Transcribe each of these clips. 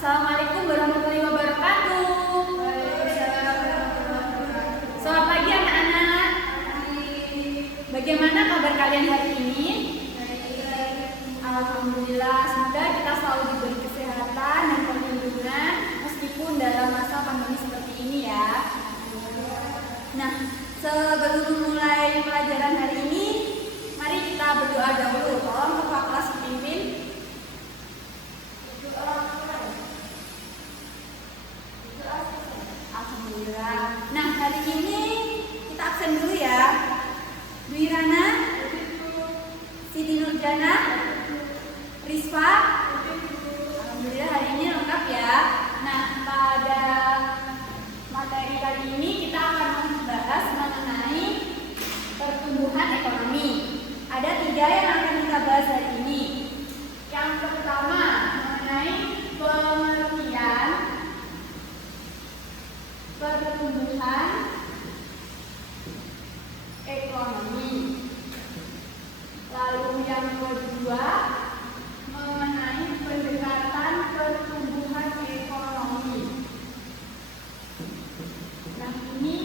Assalamualaikum warahmatullahi wabarakatuh. Selamat pagi anak-anak. Bagaimana kabar kalian hari ini? Alhamdulillah, semoga kita selalu diberi kesehatan dan perlindungan meskipun dalam masa pandemi seperti ini ya. Nah, sebelum mulai pelajaran hari ini, mari kita berdoa dahulu. Tolong Kepala Kelas pimpin. Alhamdulillah. Nah, hari ini kita absen dulu ya. Dwi Rana, Siti Nurjana, Risfa. Alhamdulillah hari ini lengkap ya. Nah, pada materi kali ini kita akan membahas mengenai pertumbuhan ekonomi. Ada 3 yang akan kita bahas hari ini. Yang pertama mengenai pengertian pertumbuhan ekonomi. Lalu yang kedua mengenai pendekatan pertumbuhan ekonomi. Nah, ini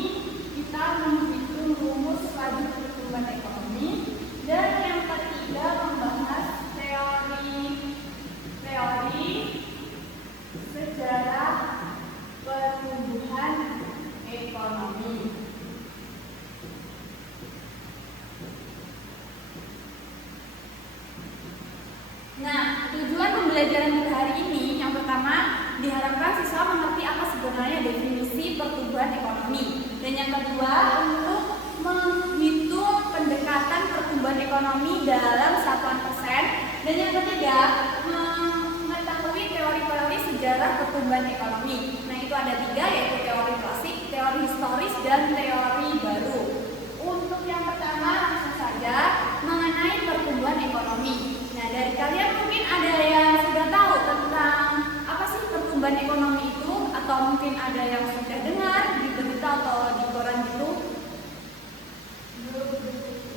kita menghitung rumus laju pertumbuhan ekonomi. Dan yang ketiga membahas teori sejarah pertumbuhan ekonomi. Nah, tujuan pembelajaran kita hari ini yang pertama diharapkan siswa mengerti apa sebenarnya definisi pertumbuhan ekonomi. Dan yang kedua untuk menghitung pendekatan pertumbuhan ekonomi dalam satuan persen. Dan yang ketiga mengetahui teori-teori sejarah pertumbuhan ekonomi. Nah, itu ada 3 yaitu teori klasik, teori historis, dan teori baru. Untuk yang pertama langsung saja mengenai pertumbuhan ekonomi. Nah, dari kalian mungkin ada yang sudah tahu tentang apa sih pertumbuhan ekonomi itu, atau mungkin ada yang sudah dengar di berita atau di koran gitu.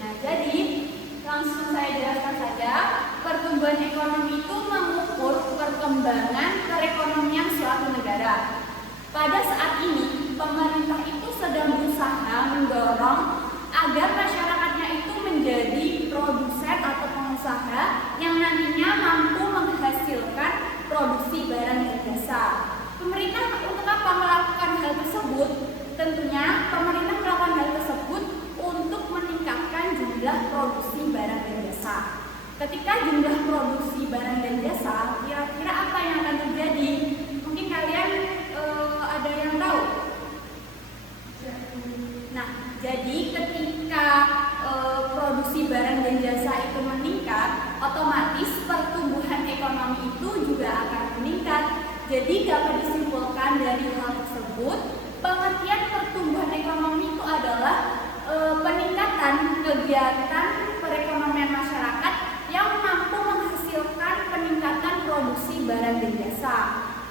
Nah, jadi langsung saya jelaskan saja. Pertumbuhan ekonomi itu mengukur perkembangan perekonomian suatu negara. Pada saat ini, pemerintah itu sedang berusaha mendorong agar masyarakatnya itu menjadi produsen atau pengusaha yang nantinya mampu menghasilkan produksi barang dan jasa. Pemerintah untuk apa melakukan hal tersebut? Tentunya pemerintah melakukan hal tersebut untuk meningkatkan jumlah produksi barang dan jasa. Ketika jumlah produksi barang dan jasa, kira-kira apa yang akan terjadi? Mungkin kalian ada yang tahu? Nah, jadi ketika produksi barang dan jasa itu meningkat, otomatis pertumbuhan ekonomi itu juga akan meningkat. Jadi dapat disimpulkan dari hal tersebut, pengertian pertumbuhan ekonomi itu adalah peningkatan kegiatan perekonomian masyarakat yang mampu menghasilkan peningkatan produksi barang dan jasa.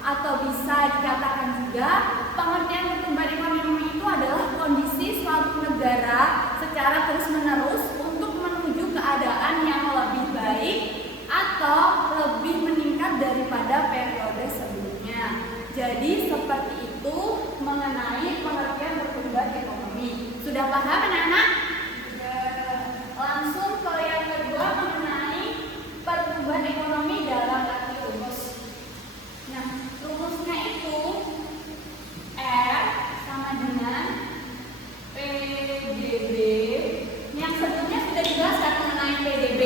Atau bisa dikatakan juga pengertian pertumbuhan ekonomi itu adalah kondisi suatu negara secara terus-menerus untuk menuju keadaan yang lebih baik atau lebih meningkat daripada periode sebelumnya. Jadi seperti itu mengenai pengertian pertumbuhan ekonomi. Sudah paham anak-anak? Langsung ke yang kedua mengenai pertumbuhan ekonomi dalam arti rumus. Nah, rumusnya itu R sama dengan PDB. Yang sebelumnya sudah dijelaskan mengenai PDB.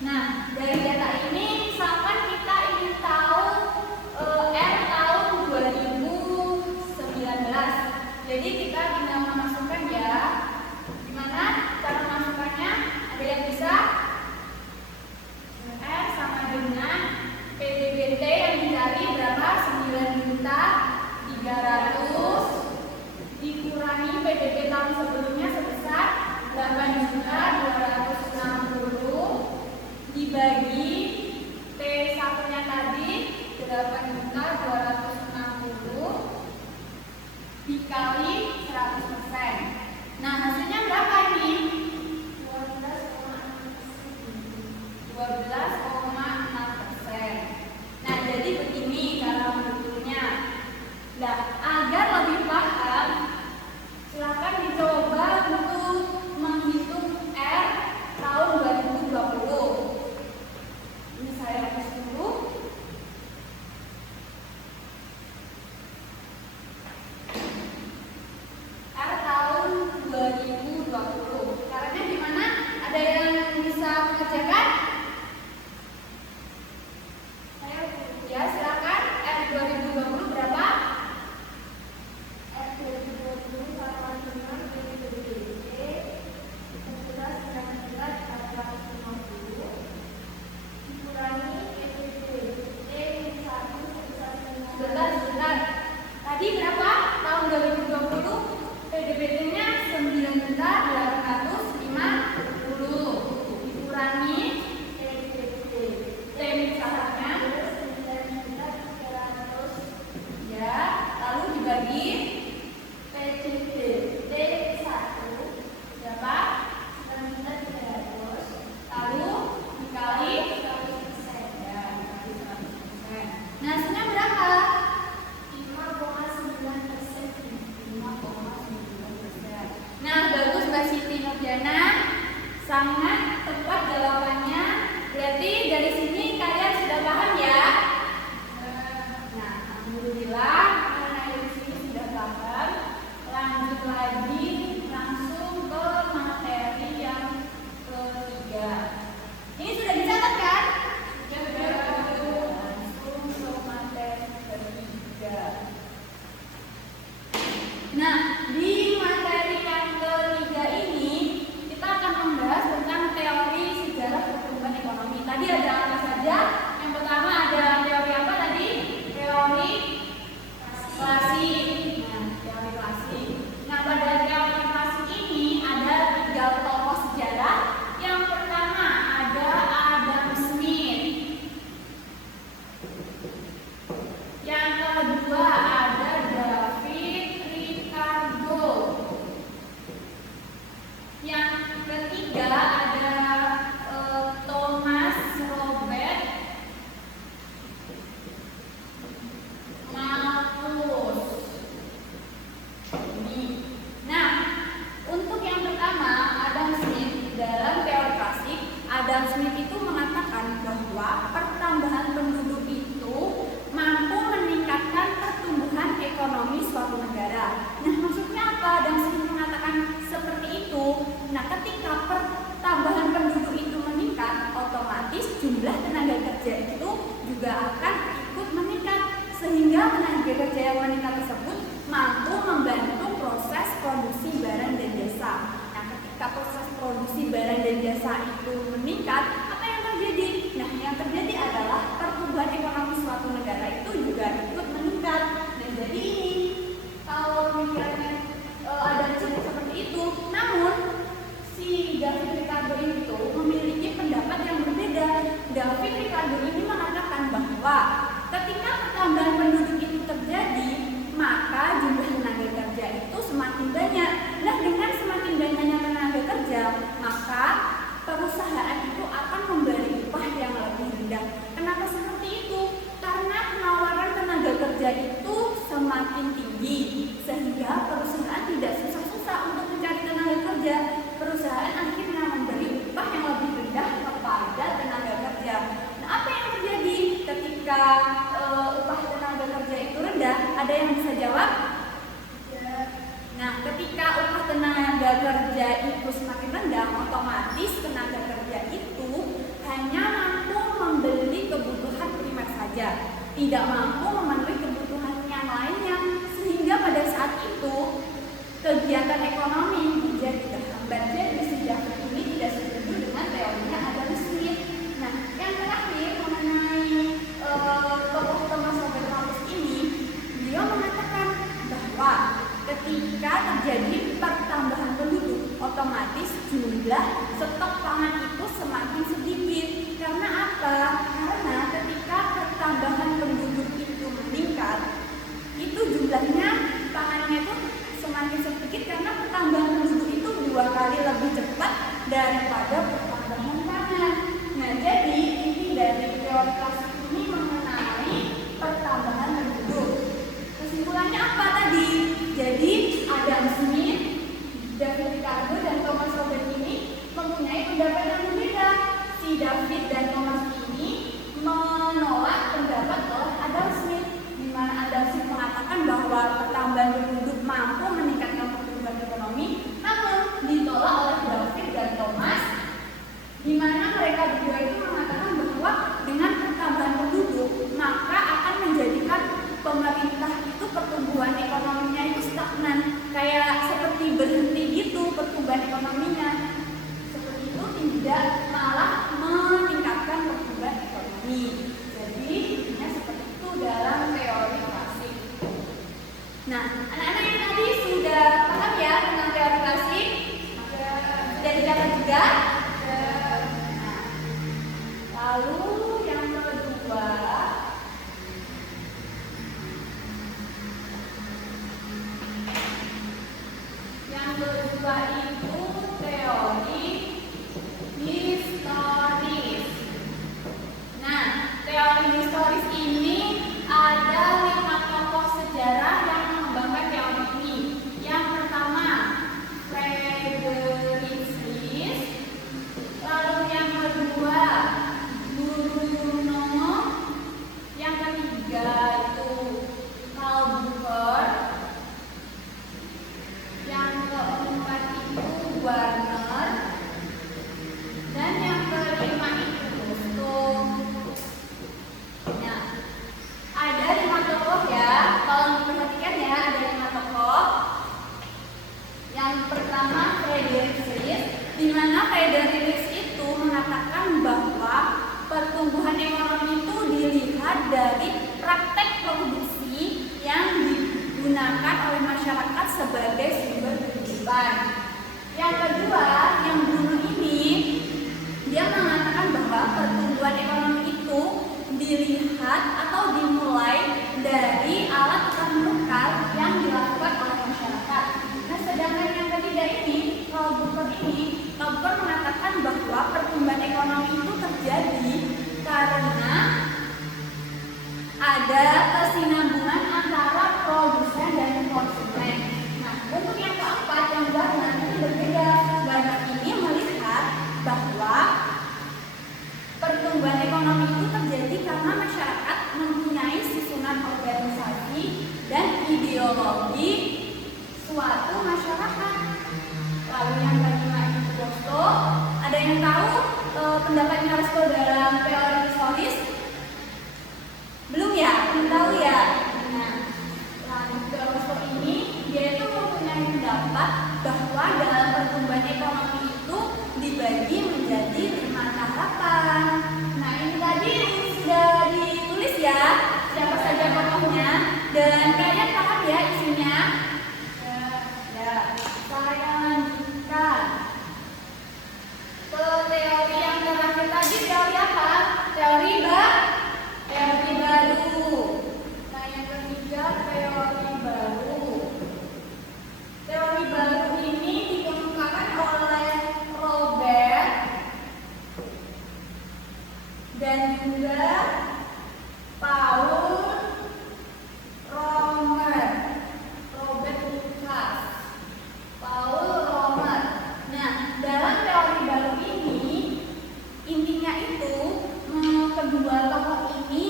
Nah, dari data ini misalkan kita ingin tahu R tahun 2019. Jadi kita tinggal memasukkan ya. Gimana cara memasukkannya? Ada yang bisa? R sama dengan PDBT yang dicari berapa? 9.300.000 dikurangi PDB tahun sebelumnya sebesar 8.260.000 dibagi T1-nya tadi 8.260 dikali 100%. Nah, hasilnya berapa ini? 12,6%. Nah, jadi begini cara menghitungnya. Nah, agar lebih paham, silakan dicoba untuk menghitung R tahun 2020. Ini saya hapus dulu. R tahun 2020. Caranya gimana? Ada yang bisa mengerjakan? Ya, silakan. R 2020 berapa? R 2020 sama dengan PDB 11.450 dikurangi PDB T1 sebesar 11. Tadi berapa? Tahun 2020 PDBT-nya 9.850 dikurangi T misalnya 9.300 ya, lalu dibagi PDB T1 berapa? 9.300 lalu dikali 100% ya, dikali 100%. Nah, hasilnya berapa? 5,9%. 5,9%. Nah, bagus Mbak Siti Nurjana, sangat tepat jawabannya. Berarti dari sini kalian sudah paham ya? Nah, alhamdulillah karena dari sini sudah paham. Lanjut lagi langsung ke materi yang ketiga. Ini sudah dicatat kan? Sudah. Langsung ke materi ketiga. Nah, di materi yang ketiga ini kita akan membahas tentang teori sejarah pertumbuhan ekonomi. Tadi ada apa saja? Yang pertama ada teori apa tadi? Teori klasik. Nah, teori klasik. Nah, pada teori klasik ini ada 3 tokoh sejarah. Yang pertama ada Adam Smith. Yang kedua ada David Ricardo. Yang ketiga ada Thomas Robert Malthus. Nah, untuk yang pertama Adam Smith, dalam teori klasik Adam Smith itu mengatakan bahwa pertambahan penduduk itu mampu meningkatkan pertumbuhan ekonomi suatu negara. Nah, maksudnya apa? Adam Smith mengatakan seperti itu. Nah, ketika pertambahan penduduk itu meningkat, otomatis jumlah tenaga kerja itu juga akan ikut meningkat, sehingga tenaga kerja yang meningkat tersebut mampu membantu proses produksi barang dan jasa. Nah, ketika proses produksi barang dan jasa itu meningkat, apa yang terjadi? Nah, yang terjadi adalah pertumbuhan ekonomi suatu negara itu juga ikut meningkat. Nah, jadi ini kalau pemikirannya ada seperti itu. Namun si David Ricardo itu memiliki pendapat yang berbeda. David Ricardo ini mengatakan bahwa ketika pertambahan penduduk itu terjadi, maka jumlah tenaga kerja itu semakin banyak. Nah, dengan semakin banyaknya tenaga kerja, maka perusahaan itu akan memberi upah yang lebih rendah. Kenapa seperti itu? Karena penawaran tenaga kerja itu semakin tinggi, sehingga perusahaan tidak susah-susah untuk mencari tenaga kerja. Perusahaan akhirnya memberi upah yang lebih rendah kepada tenaga kerja. Nah, apa yang terjadi ketika upah tenaga kerja itu rendah? Ada yang bisa jawab? Nah, ketika upah tenaga kerja itu semakin rendah, otomatis tenaga kerja itu hanya tidak mampu memenuhi kebutuhan yang lainnya, sehingga pada saat itu kegiatan ekonomi menjadi terhambat. Jadi si David ini tidak setuju dengan teorinya Adam Smith. Nah, yang terakhir mengenai tokoh Thomas Robert Malthus ini, beliau mengatakan bahwa ketika terjadi pertambahan penduduk, otomatis jumlah stok pangan itu semakin sedikit. Karena apa? Karena ketika pertambahan penduduk itu meningkat, itu jumlahnya pangannya itu semakin sedikit karena pertambahan penduduk itu 2 kali lebih cepat daripada pertambahan pangan. Nah, jadi inti dari teori klasik ini mengenai pertambahan penduduk. Kesimpulannya apa tadi? Jadi Adam Smith, David Ricardo, dan Thomas Robert ini mempunyai pendapat yang berbeda. Si David dan Thomas ini menolak pendapat oleh Adam Smith, di mana Adam Smith mengatakan bahwa pertambahan penduduk mampu meningkatkan pertumbuhan ekonomi, namun ditolak oleh David dan Thomas, di mana mereka berdua itu mengatakan bahwa dengan pertambahan penduduk maka akan menjadikan pemerintah itu pertumbuhan ekonominya itu stagnan, kayak seperti berhenti gitu pertumbuhan ekonominya. Seperti itu tidak malah meningkatkan pertumbuhan ekonomi. Jadi intinya seperti itu dalam teori klasik. Nah, anak-anak yang tadi sudah paham ya tentang teori klasik? Sudah dicatat juga? Nah, lalu yang kedua, itu teori historis. Nah, teori historis ini ada 5 tokoh sejarah yang mengembangkan teori ini. Yang pertama, Frederick List. Lalu yang kedua, Bruno. Yang ketiga itu Karl Popper. Yang keempat itu Warner, dan yang kelima itu Boston. Nah, ada 5 tokoh ya. Kalau diperhatikan ya, ada 5 tokoh. Yang pertama Frederick List, di mana Frederick List itu mengatakan bahwa pertumbuhan ekonomi itu dilihat dari praktek produksi yang digunakan oleh masyarakat sebagai sumber kehidupan. Yang kedua, yang Bruno ini, dia mengatakan bahwa pertumbuhan ekonomi itu dilihat atau dimulai dari alat tukar menukar yang dilakukan oleh masyarakat. Nah, sedangkan yang ketiga ini, Karl Popper mengatakan bahwa pertumbuhan ekonomi itu terjadi karena ada kesinambungan antara produsen dan konsumen. Nah, untuk yang keempat, yang Warner ini berbeda. Warner ini melihat bahwa pertumbuhan ekonomi itu terjadi karena masyarakat mempunyai susunan organisasi dan ideologi suatu masyarakat. Lalu yang kelima itu Bosto. Ada yang tahu pendapatnya Bosto dalam teori historis? Belum ya? Belum tahu ya? Nah, Bosto ini dia itu mempunyai pendapat bahwa dalam pertumbuhan ekonomi itu dibagi menjadi 5 tahapan. Nah, ini tadi sudah ditulis ya, siapa saja tokohnya, dan kalian paham ya isinya? Ya, saya lanjutkan ke teori yang terakhir tadi. Teori apa? Teori baru. Nah, yang ketiga teori baru. Teori baru ini dikemukakan oleh Robert dan juga Paul Romer. Robert Lucas, Paul Romer. Nah, dalam teori baru ini intinya itu kedua tokoh ini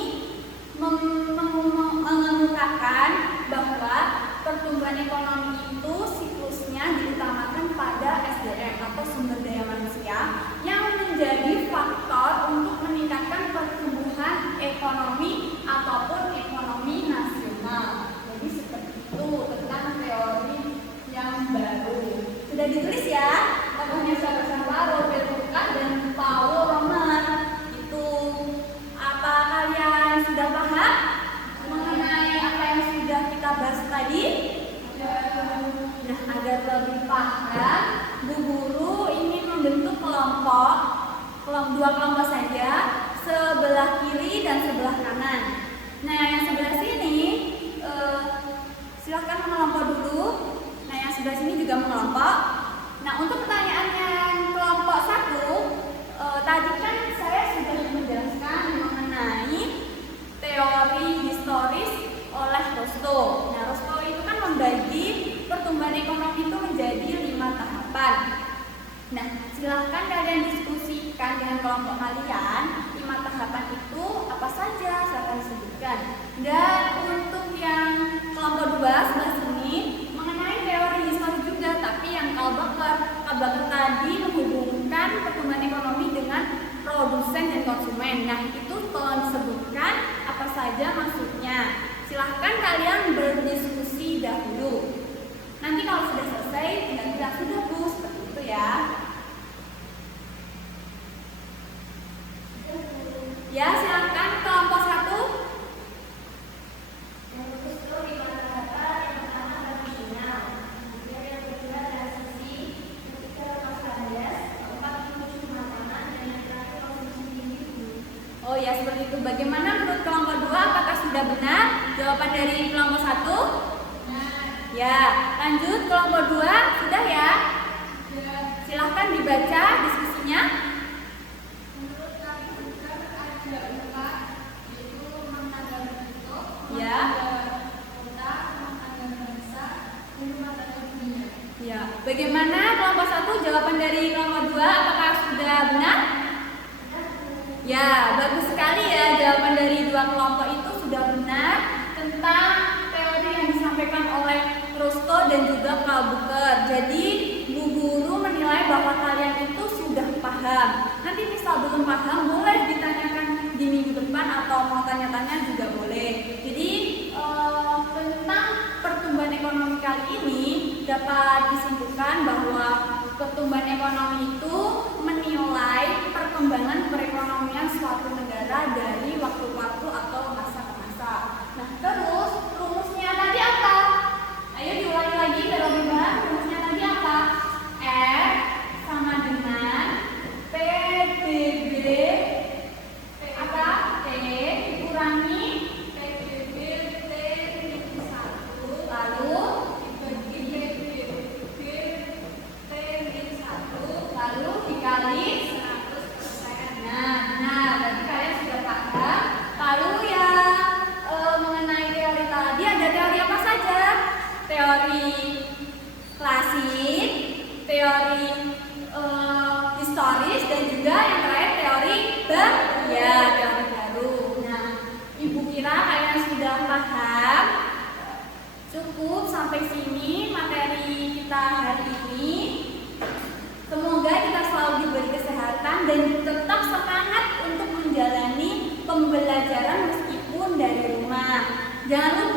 mengemukakan bahwa pertumbuhan ekonomi itu siklusnya diutamakan pada SDM atau sumber daya manusia yang menjadi faktor untuk meningkatkan pertumbuhan ekonomi saja, sebelah kiri dan sebelah kanan. Nah, yang sebelah sini silahkan mengelompok dulu. Nah, yang sebelah sini juga mengelompok. Nah, untuk pertanyaan yang kelompok 1, tadi kan saya sudah menjelaskan mengenai teori historis oleh Rostow. Nah, Rostow itu kan membagi pertumbuhan ekonomi itu menjadi 5 tahapan. Nah, silahkan kalian diskusikan dengan kelompok kalian 5 tahapan itu apa saja, silahkan disebutkan. Dan untuk yang kelompok 2 sebelah sini mengenai teori historis juga, tapi yang Kalbacher tadi menghubungkan pertumbuhan ekonomi dengan produsen dan konsumen. Nah, itu tolong disebutkan apa saja maksudnya. Silahkan kalian berdiskusi dahulu. Nanti kalau sudah selesai, tinggal bilang sudah Bu, seperti itu ya. Ya, silahkan kelompok 1. Yang itu di kata-kata yang pertama adalah nominal, kemudian yang kedua adalah sisi, ketiga kandas, keempat konsumsi makanan, dan yang terakhir konsumsi individu. Oh ya, seperti itu. Bagaimana menurut kelompok 2? Apakah sudah benar jawaban dari kelompok 1? Benar. Ya, lanjut kelompok 2 sudah ya? Ya. Silahkan dibaca diskusinya. Ya, bagaimana kelompok 1 jawaban dari kelompok 2? Apakah sudah benar? Ya, bagus sekali ya, jawaban dari 2 kelompok itu sudah benar tentang teori yang disampaikan oleh Rostow dan juga Kalbacher. Jadi, Bu Guru menilai bahwa kalian itu sudah paham. Nanti misal belum paham, boleh ditanyakan di minggu depan atau mau tanya-tanya juga boleh. Jadi, tentang pertumbuhan ekonomi kali ini dapat disimpulkan bahwa pertumbuhan ekonomi itu menilai perkembangan perekonomian suatu negara dari waktu ke waktu atau masa ke masa. Nah, terus rumusnya tadi apa? Ayo diulangi lagi biar lebih paham. Rumusnya tadi apa? R sama dengan PDB apa? T dikurangi PDB T -1 lalu lalu dikali 100%. Nah, berarti kalian sudah paham. Lalu ya mengenai teori tadi ada teori apa saja? Teori klasik, teori historis, dan juga yang terakhir teori baru. Nah, Ibu kira kalian sudah paham? Cukup sampai sini materi kita hari ini. Semoga kita selalu diberi kesehatan dan tetap semangat untuk menjalani pembelajaran meskipun dari rumah. Jangan lupa